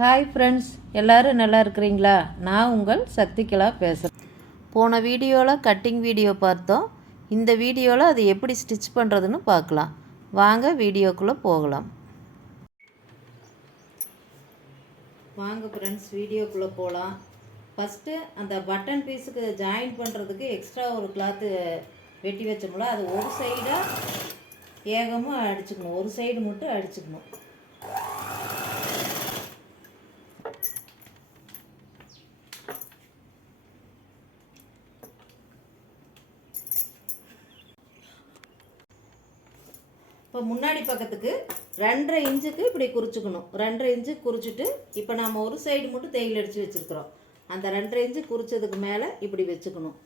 Hi friends, எல்லோரும் நல்லா இருக்கிறீங்களா? நான் உங்கள் சக்திகலா பேசுகிறேன். போன வீடியோவில் கட்டிங் வீடியோ பார்த்தோம். இந்த வீடியோவில் அது எப்படி ஸ்டிச் பண்ணுறதுன்னு பார்க்கலாம். வாங்க வீடியோக்குள்ளே போகலாம். வாங்க ஃப்ரெண்ட்ஸ், வீடியோக்குள்ளே போகலாம். ஃபஸ்ட்டு அந்த பட்டன் பீஸுக்கு ஜாயின் பண்ணுறதுக்கு எக்ஸ்ட்ரா ஒரு கிளாத்து வெட்டி வச்சோம்ல, அது ஒரு சைடாக ஏகமாக அடிச்சுக்கணும், ஒரு சைடு மட்டும் அடிச்சுக்கணும். இப்போ முன்னாடி பக்கத்துக்கு 2.5 இன்ச்சுக்கு இப்படி குறிச்சிக்கணும். 2.5 இன்ச்சு குறிச்சிட்டு இப்போ நாம் ஒரு சைடு மட்டும் தையல் அடித்து வச்சுருக்குறோம். அந்த 2.5 இன்ச்சு குறிச்சதுக்கு மேலே இப்படி வச்சுக்கணும்.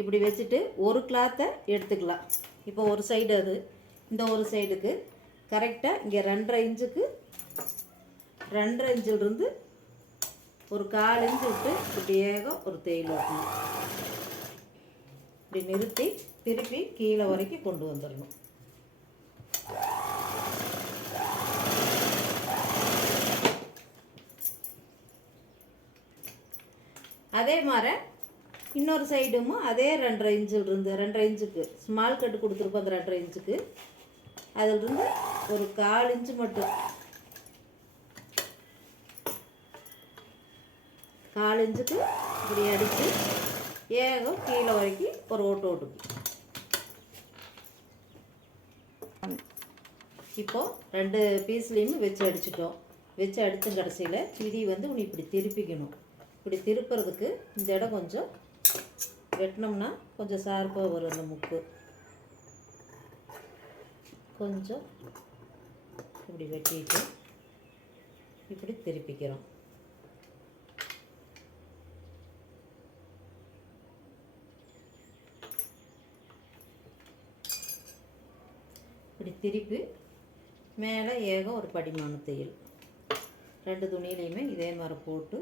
இப்படி வச்சுட்டு ஒரு கிளாத்தை எடுத்துக்கலாம். இப்போ ஒரு சைடு அது, இந்த ஒரு சைடுக்கு கரெக்டாக இங்கே 2.5 இன்ச்சுக்கு 2.5 இன்ச்சிலிருந்து ஒரு 1/4 இன்ச்சு விட்டு இப்படியே ஒரு தையல் வைக்கணும். இப்படி நிறுத்தி திருப்பி கீழே வரைக்கும் கொண்டு வந்துடணும். அதே மாதிரி இன்னொரு சைடும் அதே 2.5 இன்ச்சிலிருந்து 2.5 இன்ச்சுக்கு ஸ்மால் கட்டு கொடுத்துருப்போம். அந்த 2.5 இன்ச்சுக்கு அதிலிருந்து ஒரு 1/4 இன்ச்சு மட்டும் 1/4 இன்ச்சுக்கு இப்படி அடித்து ஏகம் கீழே வரைக்கும் ஒரு ஓட்டு ஓட்டுக்கு. இப்போது 2 பீஸ்லேயுமே வச்சு அடிச்சிட்டோம். வச்சு அடித்த கடைசியில் இது உன்னை இப்படி திருப்பிக்கணும். இப்படி திருப்புறதுக்கு இந்த இடம் கொஞ்சம் வெட்டினோம்னா கொஞ்சம் ஷார்ப்பாக வரும். அந்த முக்கு கொஞ்சம் இப்படி வெட்டிட்டு இப்படி திருப்பிக்கிறோம். இப்படி திருப்பி மேலே ஏகம் ஒரு படிமான தையல் 2 துணியிலையுமே இதே மாதிரி போட்டு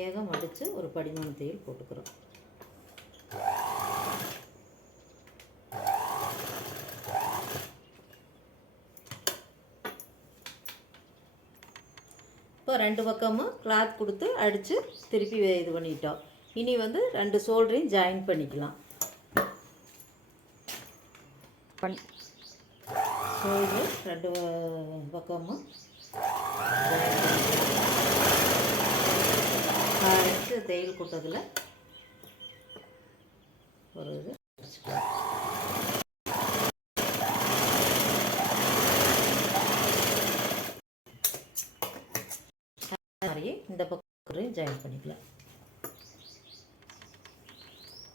ஏகம் அடித்து ஒரு படிமான தையல் போட்டுக்கிறோம். இப்போ 2 பக்கமும் கிளாத் கொடுத்து அடித்து திருப்பி இது பண்ணிட்டோம். இனி 2 ஷோல்டரையும் ஜாயின் பண்ணிக்கலாம். ஷோல்டர் 2 பக்கமும் அடித்து தையல் கூட்டத்தில் ஒரு இது மாதிரியே இந்த பக்கம் ஜாயின் பண்ணிக்கலாம்.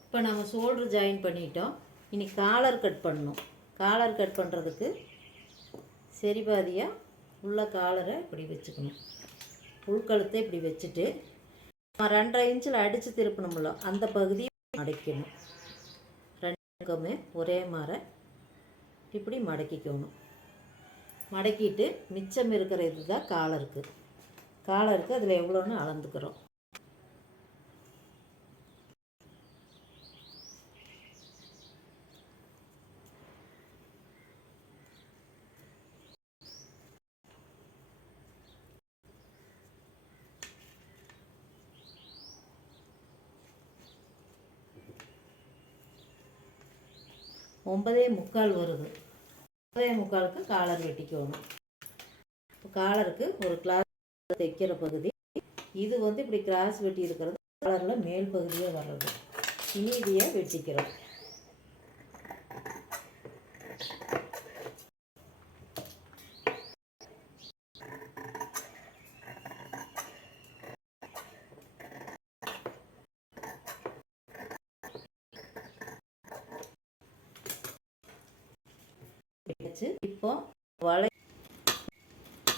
இப்போ நம்ம ஷோல்டர் ஜாயின் பண்ணிட்டோம். இனி காலர் கட் பண்ணணும். காலர் கட் பண்ணுறதுக்கு சரி பாதியாக உள்ள காலரை இப்படி வச்சுக்கணும். உள்கழுத்தை இப்படி வச்சுட்டு 2.5 இன்ச்சில் அடித்து திருப்பணும்ல, அந்த பகுதியை மடக்கணும். 2 பக்கமே ஒரே மாதிரி இப்படி மடக்கிக்கணும். மடக்கிட்டு மிச்சம் இருக்கிற இதுதான் காலருக்கு. காலருக்கு அதில் எவ்வளோன்னு அளந்துக்கிறோம். ஒன்பதே முக்கால் வருது. 9:45க்கு காலர் வெட்டிக்கணும். இப்போ காலருக்கு ஒரு கிளாஸ் தைக்கிற பகுதி இது இப்படி கிராஸ் வெட்டி இருக்கிறது காலரில் மேல் பகுதியே வர்றது. இனி இதையே வெட்டிக்கிறோம்.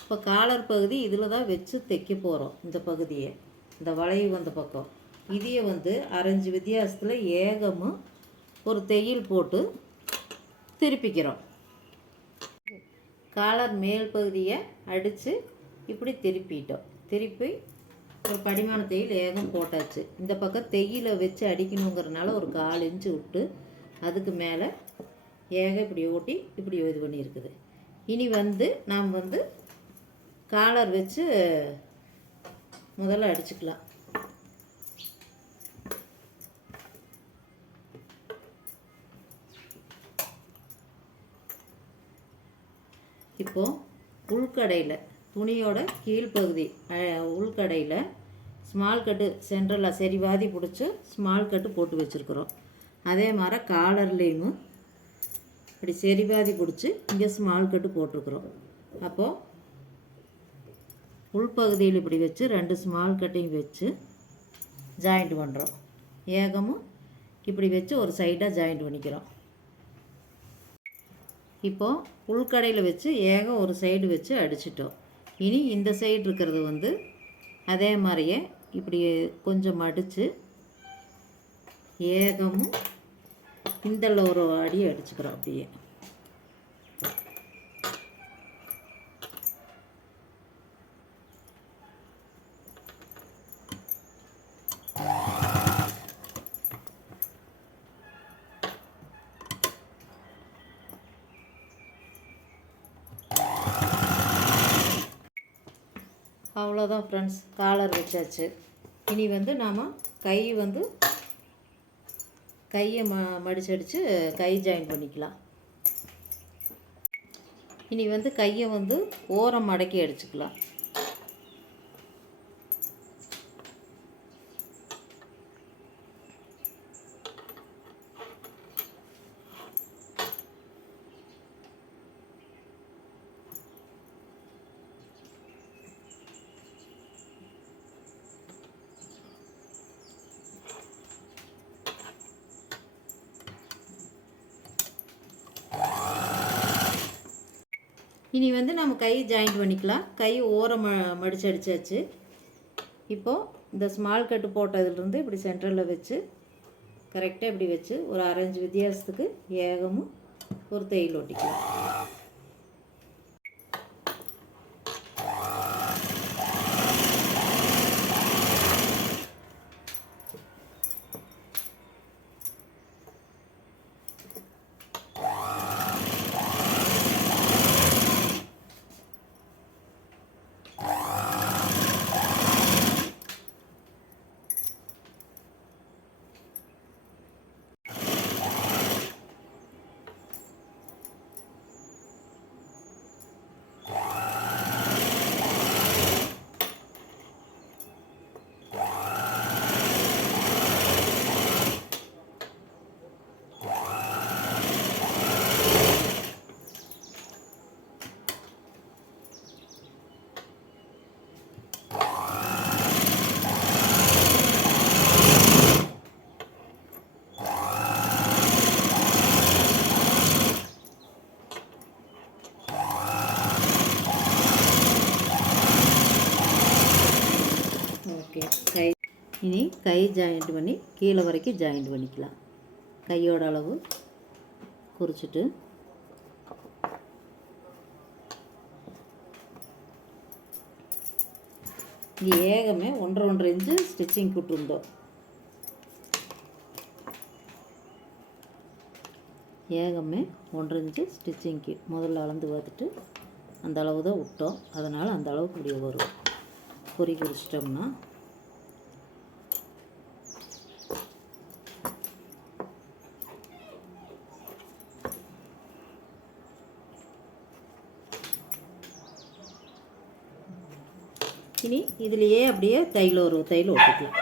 இப்போ காலர் பகுதி இதில் தான் வச்சு தைக்க போகிறோம். இந்த பகுதியை இந்த வளைவு வந்த பக்கம் இதையே 1/2 இன்ச்சு வித்தியாசத்தில் ஏகமும் ஒரு தையல் போட்டு திருப்பிக்கிறோம். காலர் மேல் பகுதியை அடித்து இப்படி திருப்பிட்டோம். திருப்பி ஒரு படிமான தையல் ஏகம் போட்டாச்சு. இந்த பக்கம் தையலை வச்சு அடிக்கணுங்கிறனால ஒரு 1/4 இன்ச்சு விட்டு அதுக்கு மேலே ஏக இப்படி ஓட்டி இப்படி இது பண்ணியிருக்குது. இனி நாம் காலர் வச்சு முதல்ல அடிச்சுக்கலாம். இப்போது உள்கடையில் துணியோட கீழ்ப்பகுதி உள்கடையில் ஸ்மால் கட்டு சென்டரில் சரிவாதி பிடிச்சி ஸ்மால் கட்டு போட்டு வச்சுருக்குறோம். அதே மாதிரி காலர்லேயும் இப்படி சரிவாதி பிடிச்சி இங்கே ஸ்மால் கட்டு போட்டிருக்குறோம். அப்போது உள்பகுதியில் இப்படி வச்சு 2 ஸ்மால் கட்டையும் வச்சு ஜாயிண்ட் பண்ணுறோம். ஏகமும் இப்படி வச்சு ஒரு சைடாக ஜாயிண்ட் பண்ணிக்கிறோம். இப்போது உள்கடையில் வச்சு ஏகம் ஒரு சைடு வச்சு அடிச்சிட்டோம். இனி இந்த சைடு இருக்கிறது வந்து அதே மாதிரியே இப்படி கொஞ்சம் மடித்து ஏகமும் இந்தல ஒரு அடி அடிச்சுக்கிறோம். அப்படியே அவ்வளோதான் ஃப்ரெண்ட்ஸ், காலர் வச்சாச்சு. இனி வந்து நாம் கையை மடிச்சடித்து கை ஜாயின் பண்ணிக்கலாம். இனி வந்து கையை வந்து ஓரம் மடக்கி அடிச்சுக்கலாம். இனி வந்து நம்ம கை ஜாயிண்ட் பண்ணிக்கலாம். கை ஓரம் மடித்து அடித்தாச்சு. இப்போது இந்த ஸ்மால் கட்டு போட்டதுலேருந்து இப்படி சென்டரில் வச்சு கரெக்டாக இப்படி வச்சு ஒரு 1/2 இன்ச் வித்தியாசத்துக்கு ஏகமும் ஒரு தையல் ஒட்டிக்கலாம். இனி கை ஜாயிண்ட் பண்ணி கீழே வரைக்கும் ஜாயிண்ட் பண்ணிக்கலாம். கையோட அளவு குறிச்சிட்டு இங்கே ஏகமே 1.5 இன்ச்சு ஸ்டிச்சிங் கொடுத்துருந்தோம். ஏகமே 1.5 இன்ச்சு ஸ்டிச்சிங்க்கு முதல்ல அளந்து பார்த்துட்டு அந்த அளவு தான் விட்டோம். அதனால் அந்த அளவுக்கு இப்படி வரும். குறிச்சிட்டோம்னா இனி இதுலேயே அப்படியே தையல் ஒட்டிக்கலாம்.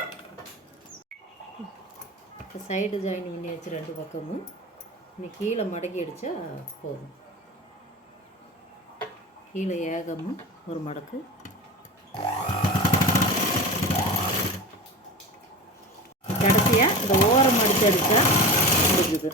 இப்போ சைடு ஜாயின் பண்ணி வச்சு 2 பக்கமும் இனி கீழே மடக்கி அடித்தா போதும். கீழே ஏகமும் ஒரு மடக்கு, கடைசியாக இந்த ஓரம் மடித்து அடித்தா முடிஞ்சுது.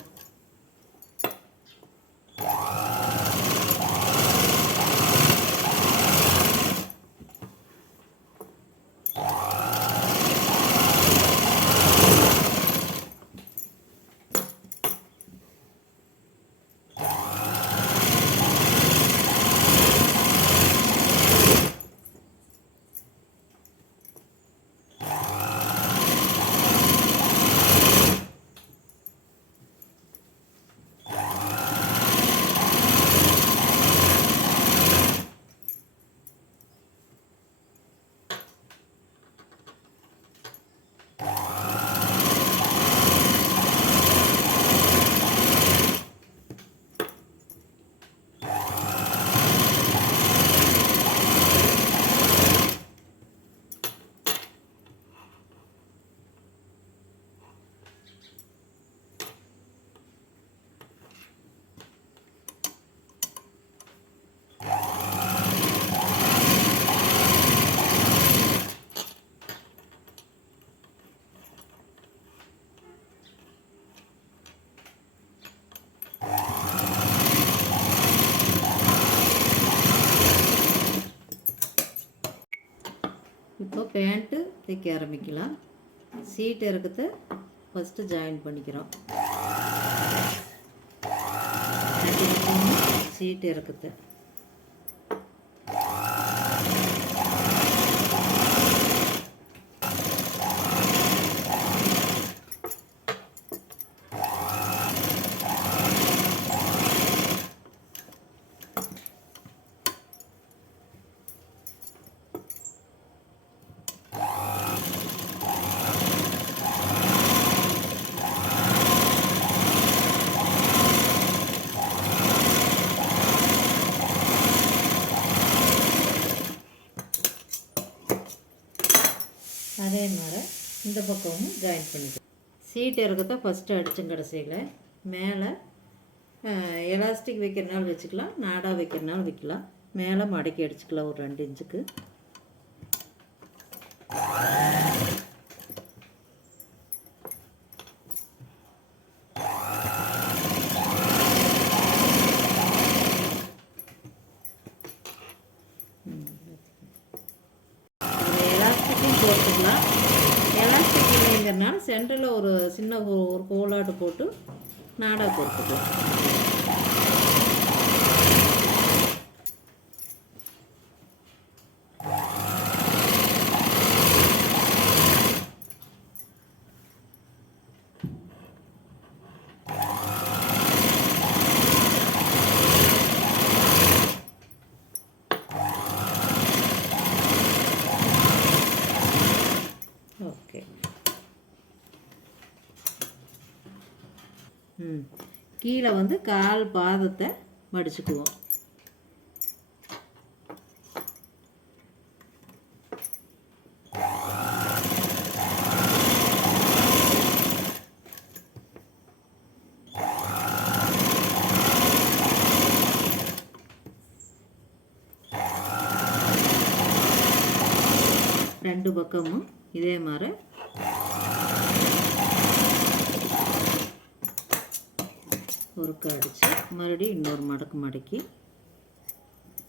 இப்போ பேண்ட்டு தைக்க ஆரம்பிக்கலாம். சீட் இறக்கத்தை ஃபஸ்ட்டு ஜாயின் பண்ணிக்கிறோம். சீட் இறக்கத்தை அதே மாதிரி இந்த பக்கமும் ஜாயின் பண்ணிக்கலாம். சீட் இறக்கத்தை ஃபஸ்ட்டு அடித்தோம். கடைசியில் மேலே எலாஸ்டிக் வைக்கிறனால வச்சுக்கலாம், நாடா வைக்கிறனால வைக்கலாம். மேலே மடக்கி அடிச்சுக்கலாம் ஒரு 2 இன்ச்சுக்கு. போட்டுக்கலாம். எலாஸ்டிக் இல்லைங்கிறனால சென்டரில் ஒரு சின்ன ஒரு கோலாட்டு போட்டு நாடா போட்டுக்கலாம். ஓகே. கீழே வந்து கால் பாதத்தை மடிச்சுக்குவோம். ரெண்டு பக்கமும் இதே மாதிரி ஒருக்க அடித்து மறுபடியும் இன்னொரு மடக்கு மடக்கி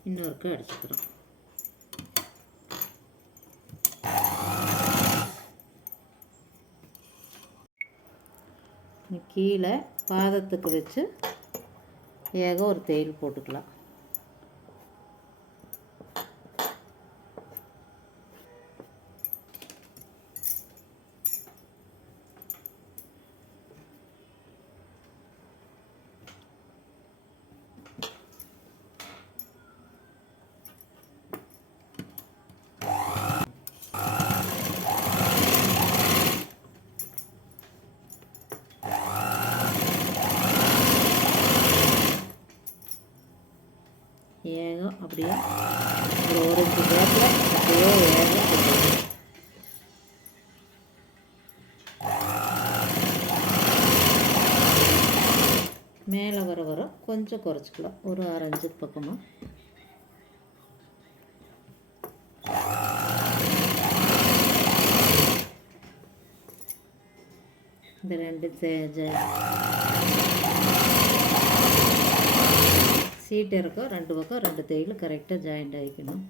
இன்னொருக்க அடிச்சுக்கிறோம். கீழே பாதத்துக்கு வச்சு ஒரு தையல் போட்டுக்கலாம். ஏகம் அப்படியே ஒரு 1 இன்ச்சு கேப்பில் அப்படியே ஏகம் போட்டுருவோம். மேலே வர கொஞ்சம் குறைச்சிக்கலாம், ஒரு 1/2 இன்ச்சு பக்கமாக. இந்த 2 சீட் இருக்கும். 2 பக்கம் 2 தையல் கரெக்டாக ஜாயிண்ட் ஆகிக்கணும்.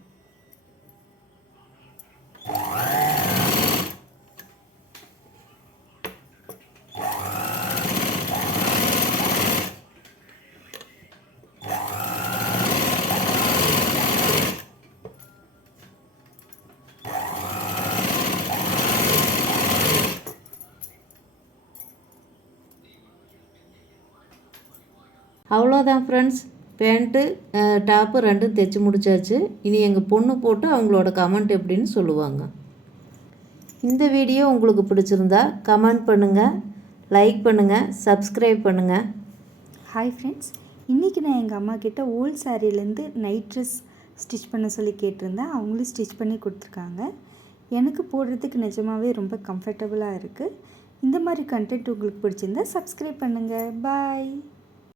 அவ்வளோதான் ஃப்ரெண்ட்ஸ், பேண்ட்டு டாப்பு 2ம் தைச்சி முடிச்சாச்சு. இனி எங்கள் பொண்ணு போட்டு அவங்களோட கமெண்ட் எப்படின்னு சொல்லுவாங்க. இந்த வீடியோ உங்களுக்கு பிடிச்சிருந்தா கமெண்ட் பண்ணுங்கள், லைக் பண்ணுங்கள், சப்ஸ்கிரைப் பண்ணுங்கள். ஹாய் ஃப்ரெண்ட்ஸ், இன்றைக்கி நான் எங்கள் அம்மா கிட்ட ஓல்ட் சாரீலேருந்து நைட் ட்ரெஸ் ஸ்டிச் பண்ண சொல்லி கேட்டிருந்தேன். அவங்களும் ஸ்டிச் பண்ணி கொடுத்துருக்காங்க. எனக்கு போடுறதுக்கு நிஜமாகவே ரொம்ப கம்ஃபர்டபுளாக இருக்குது. இந்த மாதிரி கண்டென்ட் உங்களுக்கு பிடிச்சிருந்தா சப்ஸ்கிரைப் பண்ணுங்கள். பாய்.